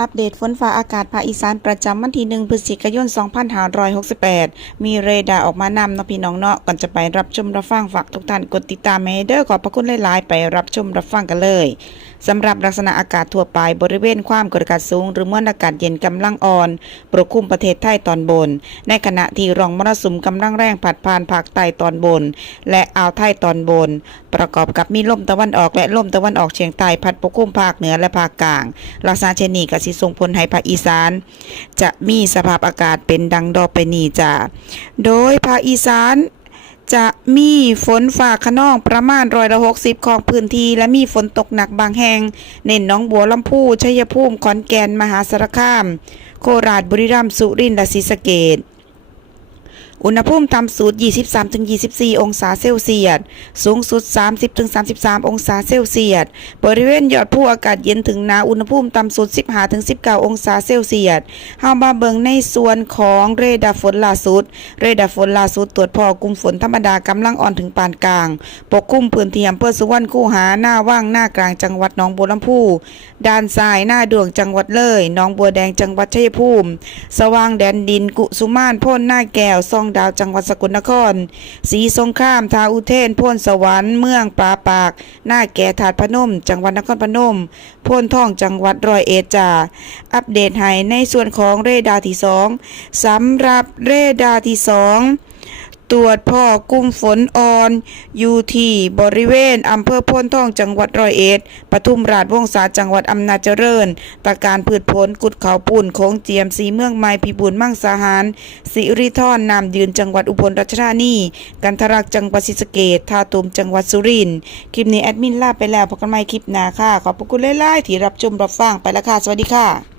อัปเดตฝนฟ้าอากาศภาคอีสานประจำวันที่1 พฤศจิกายน 2568 มีเรดาร์ออกมานำเนาะพี่น้องเนาะก่อนจะไปรับชมรับฟังฝากทุกท่านกดติดตามให้เด้อขอบพระคุณหลายๆไปรับชมรับฟังกันเลยสำหรับลักษณะอากาศทั่วไปบริเวณความกดอากาศสูงหรือมวลอากาศเย็นกำลังอ่อนปกคลุมประเทศไทยตอนบนในขณะที่ร่องมรสุมกำลังแรงพัดผ่านภาคใต้ตอนบนและอ่าวไทยตอนบนประกอบกับมีลมตะวันออกและลมตะวันออกเฉียงใต้พัดปกคลุมภาคเหนือและภาคกลางลักษณะเช่นนี้ก็สิส่งผลให้ภาคอีสานจะมีสภาพอากาศเป็นดังต่อไปนี้จ้าโดยภาคอีสานจะมีฝนฟ้าคะนองประมาณ60%ของพื้นที่และมีฝนตกหนักบางแห่งเน้นหนองบัวลำพูชัยภูมิขอนแก่นมหาสารคามโคราชบุรีรัมย์สุรินทร์และศรีสะเกษอุณหภูมิต่ำสุด 23-24 องศาเซลเซียสสูงสุด 30-33 องศาเซลเซียสบริเวณยอดภูอากาศเย็นถึงหนาวอุณหภูมิต่ำสุด 15-19 องศาเซลเซียสเฮามาเบิ่งในส่วนของเรดาร์ฝนล่าสุดตรวจพอกลุ่มฝนธรรมดากำลังอ่อนถึงปานกลางปกคลุมพื้นที่อำเภอสุวรรณคูหาหน้าว่างหน้ากลางจังหวัดหนองบัวลำพูด้านซ้ายหน้าดวงจังหวัดเลยหนองบัวแดงจังหวัดชัยภูมิสว่างแดนดินกุสุมานโพนหน้าแก้วซองดาวจังหวัดสกลนครศรีสงครามทาอุเทนโพนสวรรค์เมืองปราปากหน้าแก่ถาดพนมจังหวัดนครพนมโพนทองจังหวัดร้อยเอ็ดจ้าอัปเดตให้ในส่วนของเรดาร์ที่2สำหรับเรดาร์ที่2ตรวจพ่อกลุ่มฝนอ่อนอยู่ที่บริเวณอำเภอโพนทองจังหวัดร้อยเอ็ดปทุมราชวงศาจังหวัดอำนาจเจริญตะการพืชผลกุดเขาปูนโค้งเจียมสีเมืองไม้พิบูลมั่งสาหารสิริธรนามยืนจังหวัดอุบลราชธานีกันทรักจังหวัดศรีสะเกษท่าตูมจังหวัดสุรินทร์คลิปนี้แอดมินลาไปแล้วพบกันใหม่คลิปหน้าค่ะขอบพระคุณหลายๆที่รับชมรับฟังไปแล้วค่ะสวัสดีค่ะ